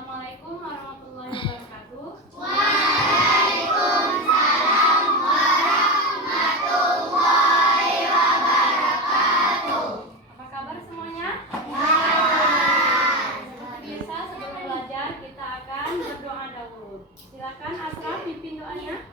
Assalamualaikum warahmatullahi wabarakatuh. Waalaikumsalam warahmatullahi wabarakatuh. Apa kabar semuanya? Baik. Seperti biasa sebelum belajar kita akan berdoa dahulu. Silakan Asraf pimpin doanya.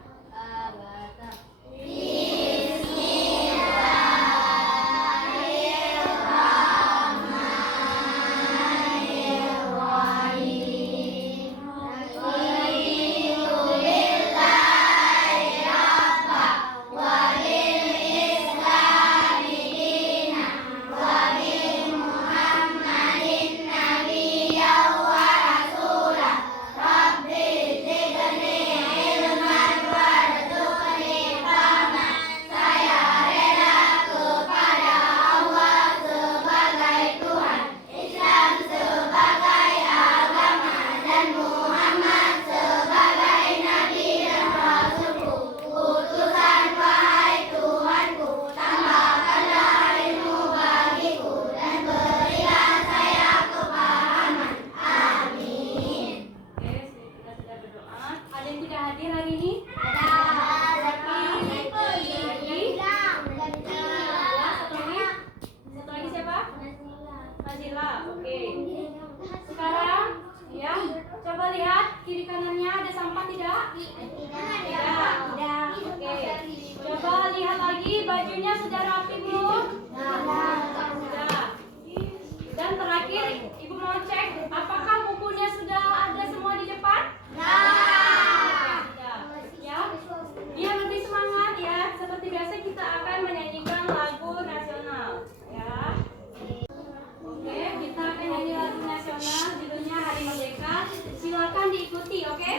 Coba lihat kiri kanannya ada sampah tidak? Tidak. Oke. Coba lihat lagi bajunya sudah rapi belum? Sudah. Dan terakhir Ibu mau cek apakah bukunya sudah ada semua di depan? Sudah. Ya. Biar lebih semangat ya. Seperti biasa kita akan menyanyikan lagu nasional. Ya. Oke, kita akan nyanyi lagu nasional judulnya Hari Merdeka. Silakan diikuti, oke?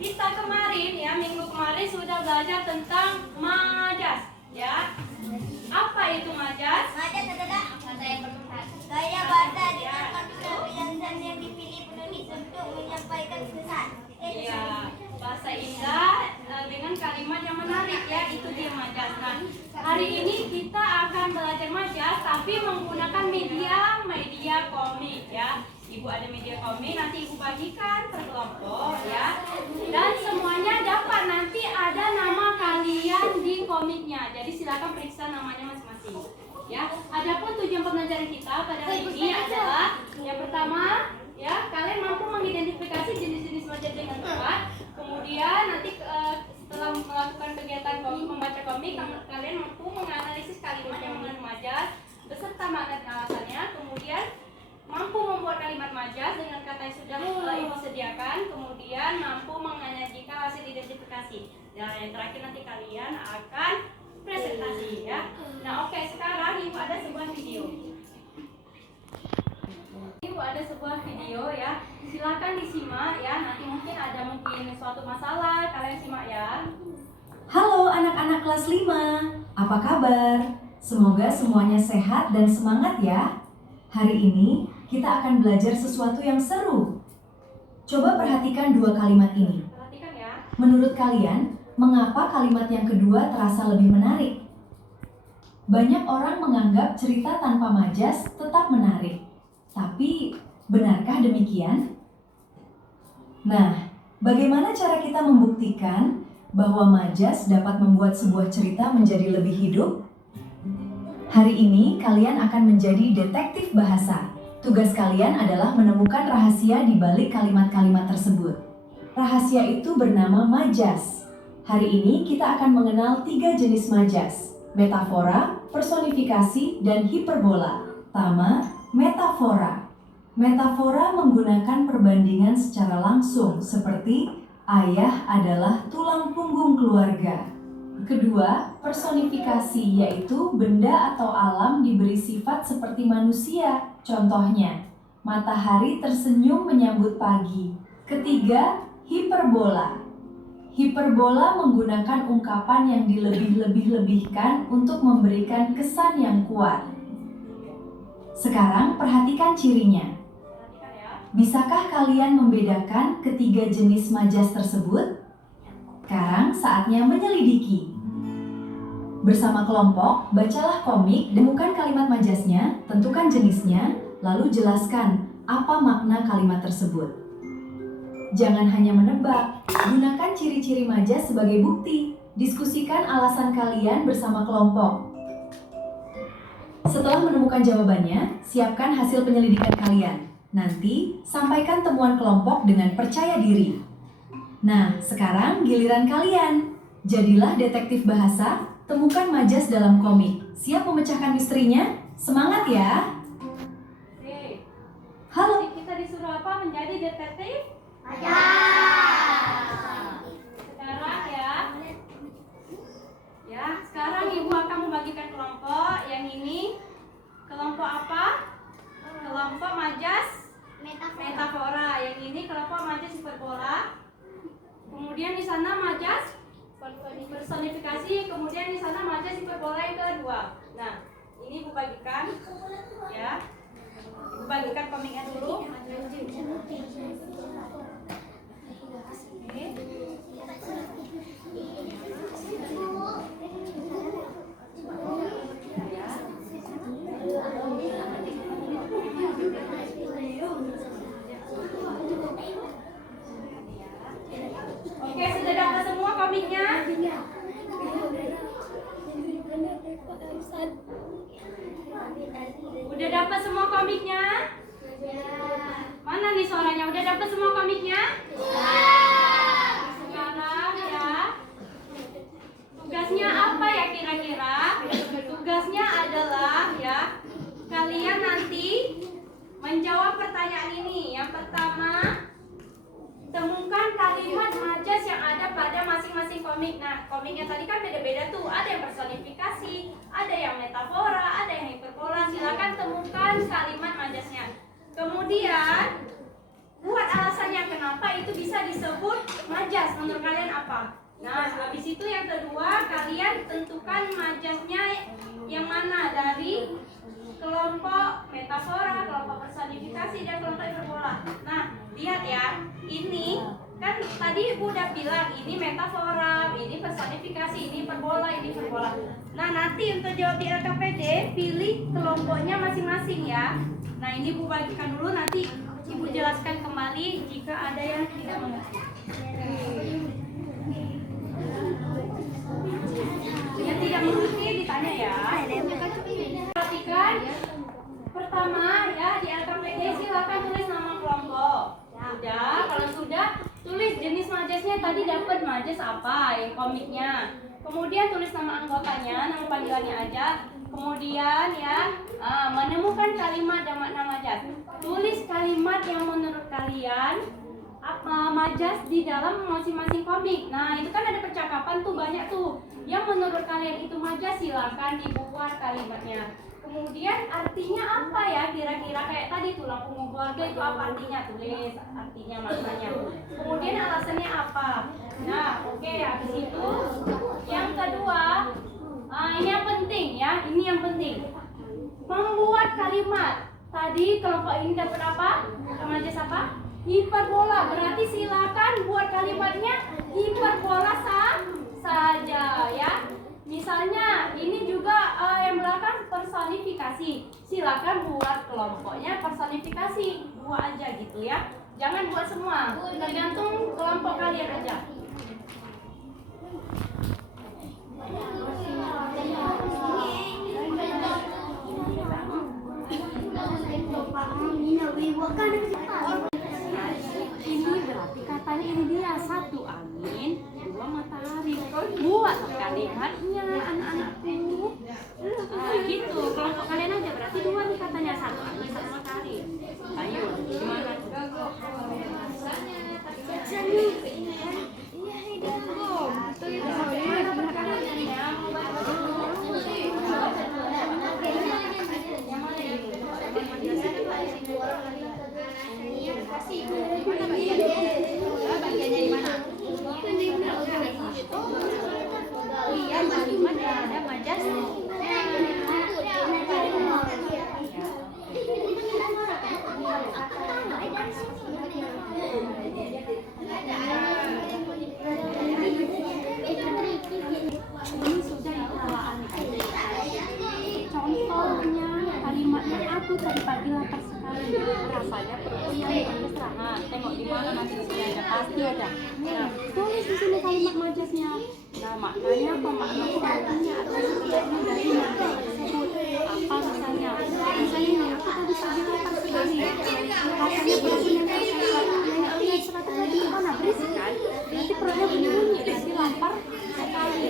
Kita kemarin ya, minggu kemarin sudah belajar tentang majas ya. Apa itu majas? Majas adalah kata yang bermanfaat. Gaya bahasa dengan penampilan dan yang dipilih penulis untuk menyampaikan pesan. Iya, bahasa indah dengan kalimat yang menarik ya, itu dia majas. Nah, hari ini kita akan belajar majas tapi menggunakan media komik ya. Ibu ada media komik, nanti Ibu bagikan per kelompok ya. Dan semuanya dapat nanti ada nama kalian di komiknya. Jadi silakan periksa namanya masing-masing. Ya. Adapun tujuan pembelajaran kita pada hari ini adalah yang pertama, ya, kalian mampu mengidentifikasi jenis-jenis majas dengan tepat. Kemudian nanti setelah melakukan kegiatan komik, membaca komik, kalian mampu menganalisis kalimat yang mengandung majas beserta makna dan alasannya. Kemudian mampu membuat kalimat majas dengan kata yang sudah Ibu sediakan. Kemudian mampu menyajikan hasil identifikasi. Dan yang terakhir nanti kalian akan presentasi ya. Nah, oke, sekarang Ibu ada sebuah video. Ibu ada sebuah video ya. Silakan disimak ya. Nanti mungkin ada suatu masalah, kalian simak ya. Halo anak-anak kelas 5, apa kabar? Semoga semuanya sehat dan semangat ya. Hari ini kita akan belajar sesuatu yang seru. Coba perhatikan dua kalimat ini. Perhatikan ya. Menurut kalian, mengapa kalimat yang kedua terasa lebih menarik? Banyak orang menganggap cerita tanpa majas tetap menarik. Tapi, benarkah demikian? Nah, bagaimana cara kita membuktikan bahwa majas dapat membuat sebuah cerita menjadi lebih hidup? Hari ini kalian akan menjadi detektif bahasa. Tugas kalian adalah menemukan rahasia di balik kalimat-kalimat tersebut. Rahasia itu bernama majas. Hari ini kita akan mengenal 3 jenis majas: metafora, personifikasi, dan hiperbola. Pertama, metafora. Metafora menggunakan perbandingan secara langsung, seperti ayah adalah tulang punggung keluarga. Kedua, personifikasi, yaitu benda atau alam diberi sifat seperti manusia. Contohnya, matahari tersenyum menyambut pagi. Ketiga, hiperbola. Hiperbola menggunakan ungkapan yang dilebih-lebihkan untuk memberikan kesan yang kuat. Sekarang perhatikan cirinya. Bisakah kalian membedakan ketiga jenis majas tersebut? Sekarang saatnya menyelidiki. Bersama kelompok, bacalah komik, temukan kalimat majasnya, tentukan jenisnya, lalu jelaskan apa makna kalimat tersebut. Jangan hanya menebak, gunakan ciri-ciri majas sebagai bukti. Diskusikan alasan kalian bersama kelompok. Setelah menemukan jawabannya, siapkan hasil penyelidikan kalian. Nanti, sampaikan temuan kelompok dengan percaya diri. Nah, sekarang giliran kalian. Jadilah detektif bahasa, temukan majas dalam komik. Siap memecahkan misterinya? Semangat ya! Oke. Halo, Jadi kita disuruh apa menjadi detektif? Sekarang ya, sekarang ibu akan membagikan kelompok. Yang ini kelompok apa? Kelompok majas metafora. Yang ini kelompok majas hiperbola. Kemudian di sana majas personifikasi. Kemudian di sana majas hiperbola yang kedua. Nah, ini ibu bagikan, ya. Ibu bagikan komiknya dulu. Oke, sudah dapat semua komiknya? Udah dapat semua komiknya? Mana nih suaranya? Udah dapat semua komiknya? Sekarang ya, tugasnya apa ya kira-kira? Tugasnya adalah ya, kalian nanti menjawab pertanyaan ini. Yang pertama, temukan kalimat majas yang ada pada masing-masing komik. Nah, komiknya tadi kan beda-beda tuh. Ada yang personifikasi, ada yang metafora, ada yang hiperbola. Silakan temukan kalimat majasnya. Kemudian, buat alasannya kenapa itu bisa disebut majas. Menurut kalian apa? Nah, habis itu yang kedua, kalian tentukan majasnya yang mana dari kelompok metafora, kelompok personifikasi, dan kelompok hiperbola. Nah, lihat ya, ini kan tadi ibu udah bilang ini metafora, ini personifikasi, ini hiperbola, ini hiperbola. Nah, nanti untuk jawab di LKPD, pilih kelompoknya masing-masing ya. Nah, ini ibu bagikan dulu, nanti ibu jelaskan kembali jika ada yang tidak mengerti. Yang tidak mengerti ditanya ya. Perhatikan. Pertama ya, di LKPD silakan tulis nama kelompok. Sudah, kalau sudah tulis jenis majasnya tadi dapat majas apa yang komiknya. Kemudian tulis nama anggotanya, nama panggilannya aja. Kemudian ya, menemukan kalimat dan makna majas. Tulis kalimat yang menurut kalian majas di dalam masing-masing komik. Nah, itu kan ada percakapan tuh banyak tuh. Yang menurut kalian itu majas, silakan dibuat kalimatnya. Kemudian artinya apa ya kira-kira, kayak tadi tulang punggung keluarga itu apa artinya, tulis artinya, maknanya. Kemudian alasannya apa. Nah, oke, habis itu yang kedua, ini yang penting ya, ini yang penting. Membuat kalimat. Tadi kelompok ini dapat apa? Majas apa? Hiperbola. Berarti silakan buat kalimatnya hiperbola saja ya. Misalnya ini juga yang personifikasi. Silakan buat kelompoknya personifikasi, 2 aja gitu ya. Jangan buat semua, tergantung kelompok kalian aja. Ini berarti katanya ini dia 1 angin, 2 matahari. Buat kalimatnya anak-anakku. Gitu, kelompok kalian aja berarti 2 nih katanya, 1 angin, 1 matahari. Ayo, gimana? Bagiannya di mana? Iya, kalimat yang ada majasnya. Ini sudah dikelolaan. Contohnya kalimatnya aku tadi pagi lapar sekali. Rasanya perutku yang berkeserahan. Tengok di mana nanti di sini ada, pasti ada. Nah, tulis di sini kalimat majasnya. Nah, maknanya apa? Maknanya artinya atau sebenarnya dari mana tersebut. Apa misalnya? Misalnya aku tadi pagi lapar sekali. Rasanya perutku yang berkeserahan. Yang lihat surat tadi di mana? Berisik kan? Berarti perutnya bunyi-bunyi. Berarti lapar sekali.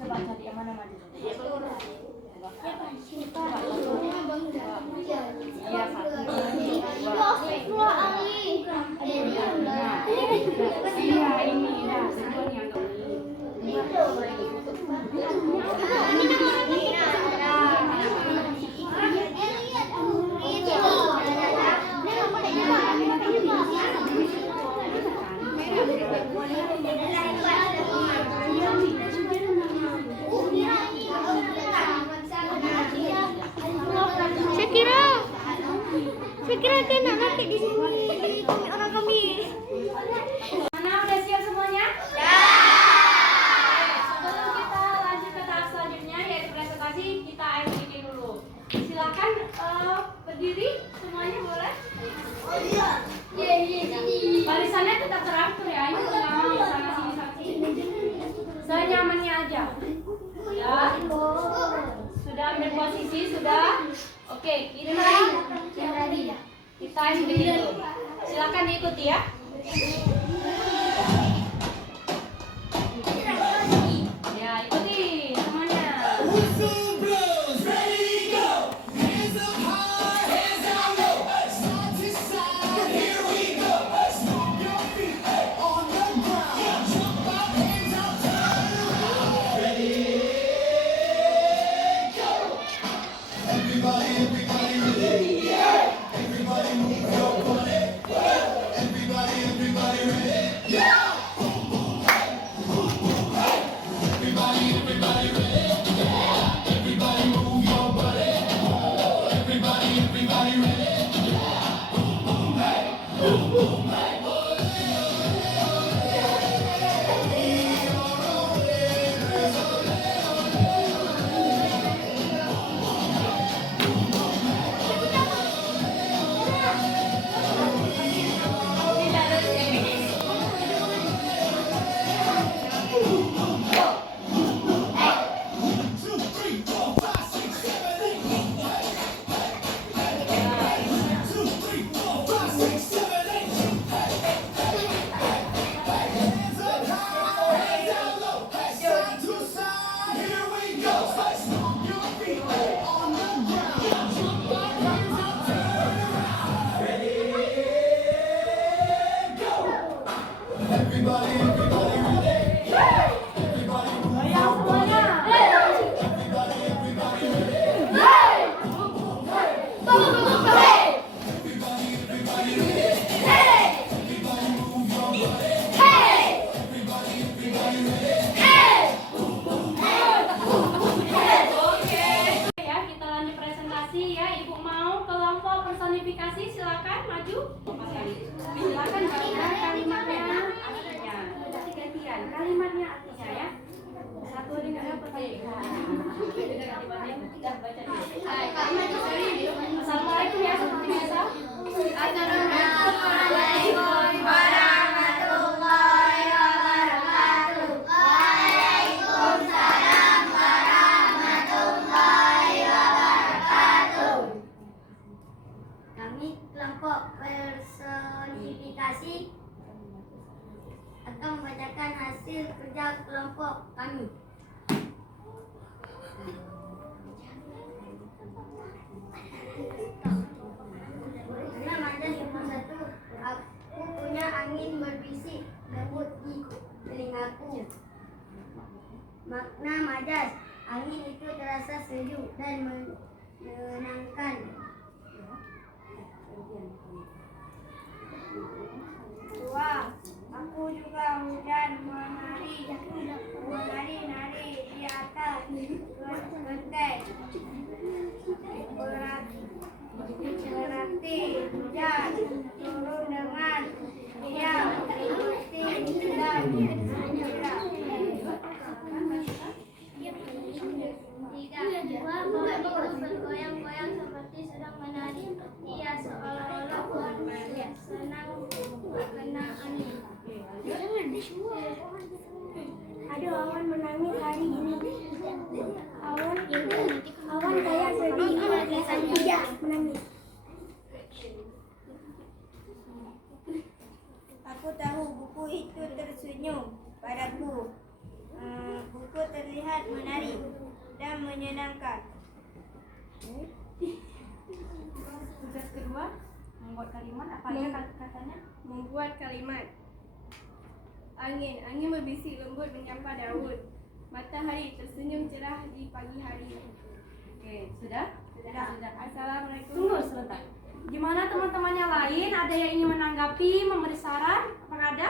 Coba cari yang mana maju. Iya, 1, 2, 3. Iya, ini dah sebuah yang Saya kira dia nak nakik di sini. Orang kami. Mana udah siap semuanya? Ya. Sebelum kita lanjut ke tahap selanjutnya yaitu presentasi, kita air bikin dulu. Silakan berdiri semuanya boleh? Oh iya. Iya. Barisannya tetap teratur ya. Ini jangan mau sana sini. Senyamannya aja. Ya. Sudah ambil posisi sudah. Oke, kita ini begini dulu. Silakan diikuti ya. Ya, ikuti semuanya. kalimatnya artinya ya. Satu aja nggak dapat. Udah baca dulu. Assalamualaikum ya seperti biasa. Assalamualaikum warahmatullahi wabarakatuh. Waalaikumsalam warahmatullahi wabarakatuh. Kami kelompok personifikasi akan membacakan hasil kerja kelompok kami. Karena majas nomor 1, aku punya angin berbisik lembut di telingaku. Makna majas, angin itu terasa sejuk dan menenangkan. Dua, aku juga hujan menari-nari di atas genteng. Berarti hujan turun dengan diam seperti sedang bergerak. Tiga, batu bergoyang-goyang seperti sedang menari. Ia seolah-olah senang kena angin. Ada awan menangis hari ini. Awan kayak sedih, tidak menangis. Aku tahu buku itu tersenyum padaku. Buku terlihat menarik dan menyenangkan. Tugas kedua, membuat kalimat. Apa aja katanya? Membuat kalimat. Angin berbisik lembut menyapa daun. Matahari tersenyum cerah di pagi hari. Oke, sudah? Sudah. Assalamualaikum. Tunggu sebentar. Gimana teman-teman yang lain? Ada yang ingin menanggapi, memberi saran? Apakah ada?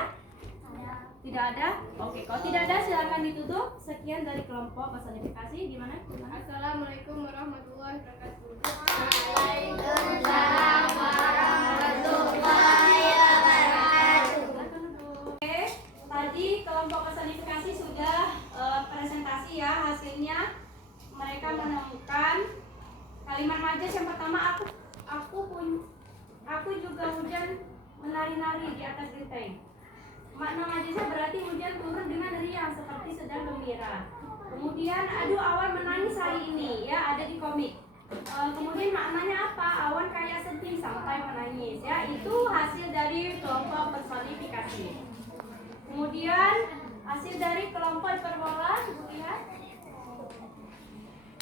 Tidak ada? Oke, kalau tidak ada silakan ditutup. Sekian dari kelompok personifikasi. Gimana? Assalamualaikum warahmatullahi wabarakatuh. Waalaikumsalam warahmatullahi wabarakatuh. Oke, tadi kelompok personifikasi sudah presentasi ya hasilnya. Mereka menemukan kalimat majas yang pertama, aku juga hujan menari-nari di atas genteng. Makna majasnya berarti hujan turun dengan riang seperti sedang gembira. Kemudian aduh awan menangis hari ini ya, ada di komik. Kemudian maknanya apa? Awan kayak sedih sampai menangis ya. Itu hasil dari kelompok personifikasi. Kemudian hasil dari kelompok hiperbola, lihat.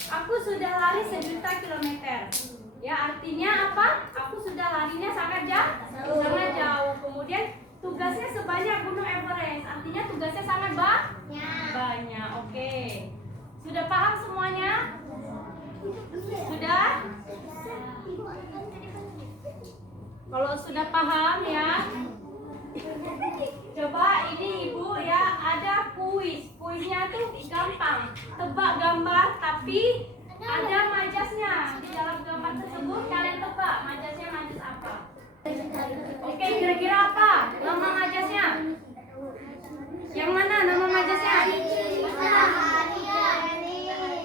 Aku sudah lari 1.000.000 kilometer. Ya, artinya apa? Aku sudah larinya sangat jauh. Kemudian tugasnya sebanyak Gunung Everest. Artinya tugasnya sangat banyak. Oke. Sudah paham semuanya? Sudah? Kalau sudah paham ya, coba ini Ibu ya, ada kuis. Kuisnya tuh gampang. Tebak gambar tapi ada majasnya. Di dalam gambar tersebut kalian tebak majasnya majas apa? Oke, kira-kira apa nama majasnya? Yang mana nama majasnya?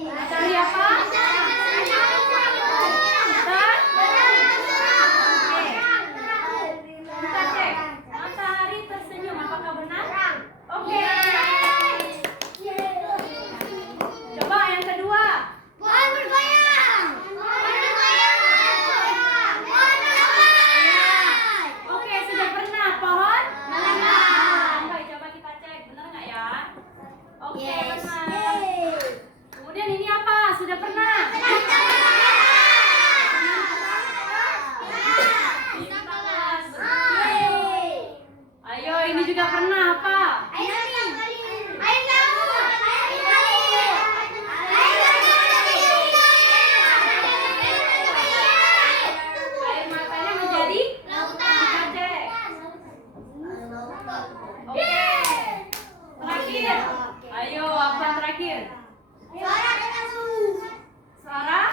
Matahari apa? Kita cek. Matahari tersenyum, apakah benar? Oke. Coba yang kedua. Oke, sudah pernah pohon? Baik, coba kita cek benar nggak ya? Oke, benar. Kemudian ini apa? Sudah pernah? Ayo, ini juga pernah apa? Air matanya menjadi lautan. Oke. Terakhir. Ayo, apa terakhir? Suara?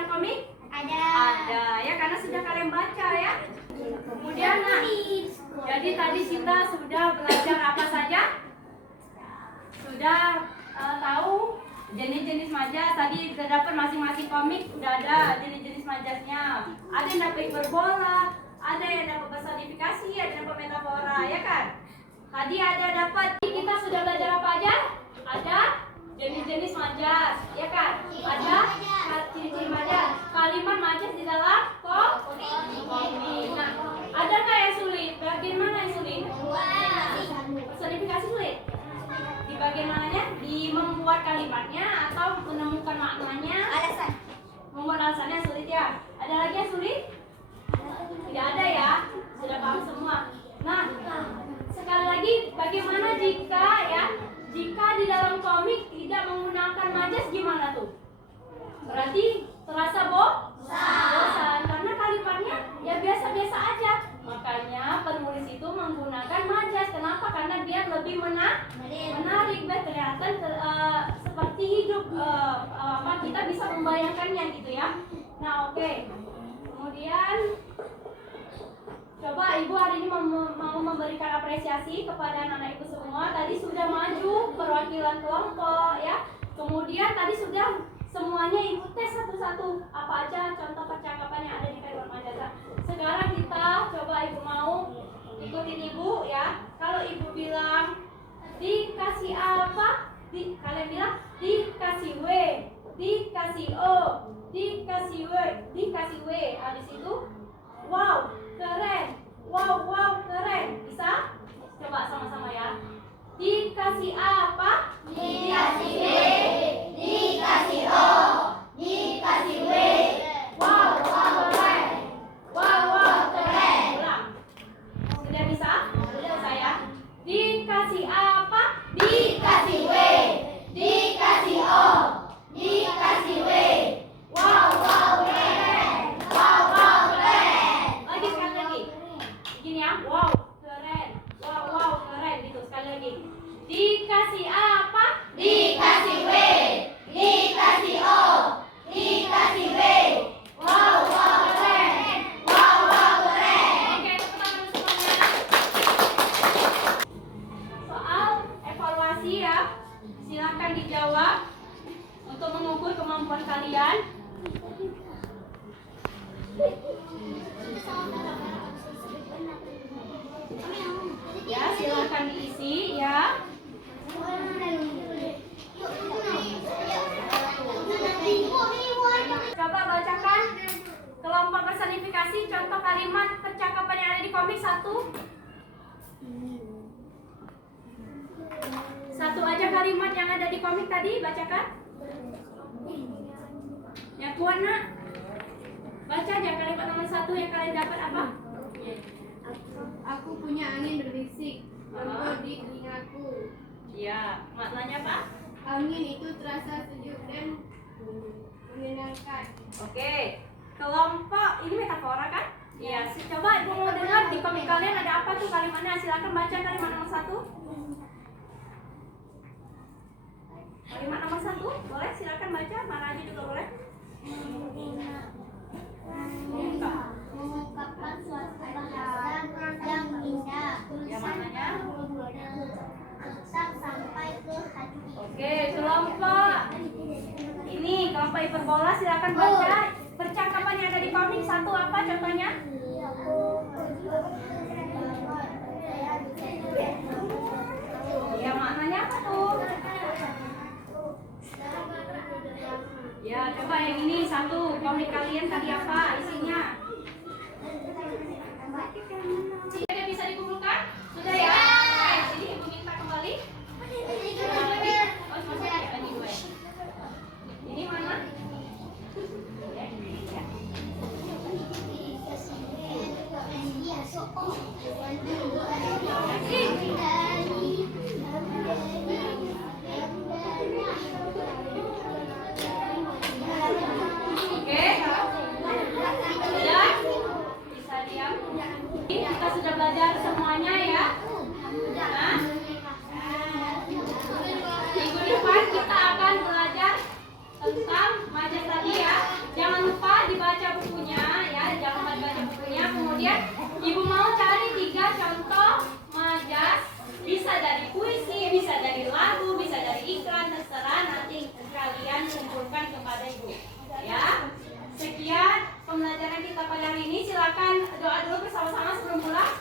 dalam komik? Ada. Ada ya, karena sudah kalian baca ya. Kemudian nah, jadi tadi kita sudah belajar apa saja? Sudah tahu jenis-jenis majas. Tadi sudah dapat masing-masing komik, sudah ada jenis-jenis majasnya. Ada yang dapat hiperbola, ada yang dapat personifikasi, ada yang dapat metafora, ya kan? Tadi ada dapat, kita sudah belajar apa aja? Ada jenis-jenis majas, ya kan? Ada ciri-ciri majas, kalimat majas di dalam komik. Nah, ada nggak yang sulit? Bagian mana yang sulit? Personifikasi sulit. Di bagian mananya? Di membuat kalimatnya atau menemukan maknanya? Alasan. Membuat alasannya sulit ya. Ada lagi yang sulit? Tidak ada ya. Sudah paham semua. Nah, sekali lagi, bagaimana jika di dalam komik tidak menggunakan majas, gimana tuh? Berarti terasa bosan karena kalimatnya ya biasa-biasa aja. Makanya penulis itu menggunakan majas. Kenapa? Karena biar lebih menarik, biar kelihatan seperti hidup. Kita bisa membayangkannya gitu ya. Nah, oke. Kemudian coba ibu hari ini mau memberikan apresiasi kepada anak-anak ibu semua. Tadi sudah maju perwakilan kelompok ya. Kemudian tadi sudah semuanya ibu tes satu-satu apa aja contoh percakapan yang ada di kalimat majas. Sekarang kita coba ibu mau ikutin ibu ya. Kalau ibu bilang dikasih apa, kalian bilang dikasih W, dikasih O, dikasih W, dikasih W. Habis itu wow, keren. Wow, keren. Bisa? Coba sama-sama ya. Dikasih apa? Dikasih W, dikasih O, dikasih W. Wow, keren. Wow, keren. Ulang. Sudah bisa? Sudah bisa ya. Dikasih apa? Dikasih W, dikasih O, dikasih W. Wow, Keren. Wow, keren. lagi sekali lagi. Gini ya. Wow, keren. Wow, keren. Gitu sekali lagi. Dikasih apa? Dikasih W, dikasih O, dikasih W. Wow, keren. Wow, keren. Oke, tepuk tangan semuanya. Soal evaluasi ya. Silakan dijawab untuk mengukur kemampuan kalian. Ya, silakan diisi ya. Coba bacakan kelompok personifikasi contoh kalimat percakapan yang ada di komik satu. Satu aja kalimat yang ada di komik tadi, bacakan. Yang kuat nak. Baca aja kalimat nomor satu yang kalian dapat apa? Aku punya angin berbisik di telingaku. Iya, maknanya apa? Angin itu terasa sejuk dan menyenangkan. Oke, kelompok ini metafora kan? Iya. Coba ibu mau dengar di komik kalian ada apa tuh kalimatnya? Silakan baca kalimat nomor satu. Kalimat nomor satu, boleh? Silakan baca. Mana aja juga boleh. Mengungkapkan suatu bahasa yang indah. Ya, maknanya? Tetap sampai ke hati. Oke, kelompok ini kelompok hiperbola, silakan baca percakapan yang ada di komik satu apa contohnya? Ya, maknanya apa tuh? Ya, coba yang ini satu komik kalian tadi apa isinya? Sudah bisa dikumpulkan? Sudah ya? Jadi ibu minta kembali. Oh, masih ada ini dua. Ini mana? Oke. Sudah? Bisa diam? dan kumpulkan kepada ibu. Ya, sekian pembelajaran kita pada hari ini. Silakan doa dulu bersama-sama sebelum pulang.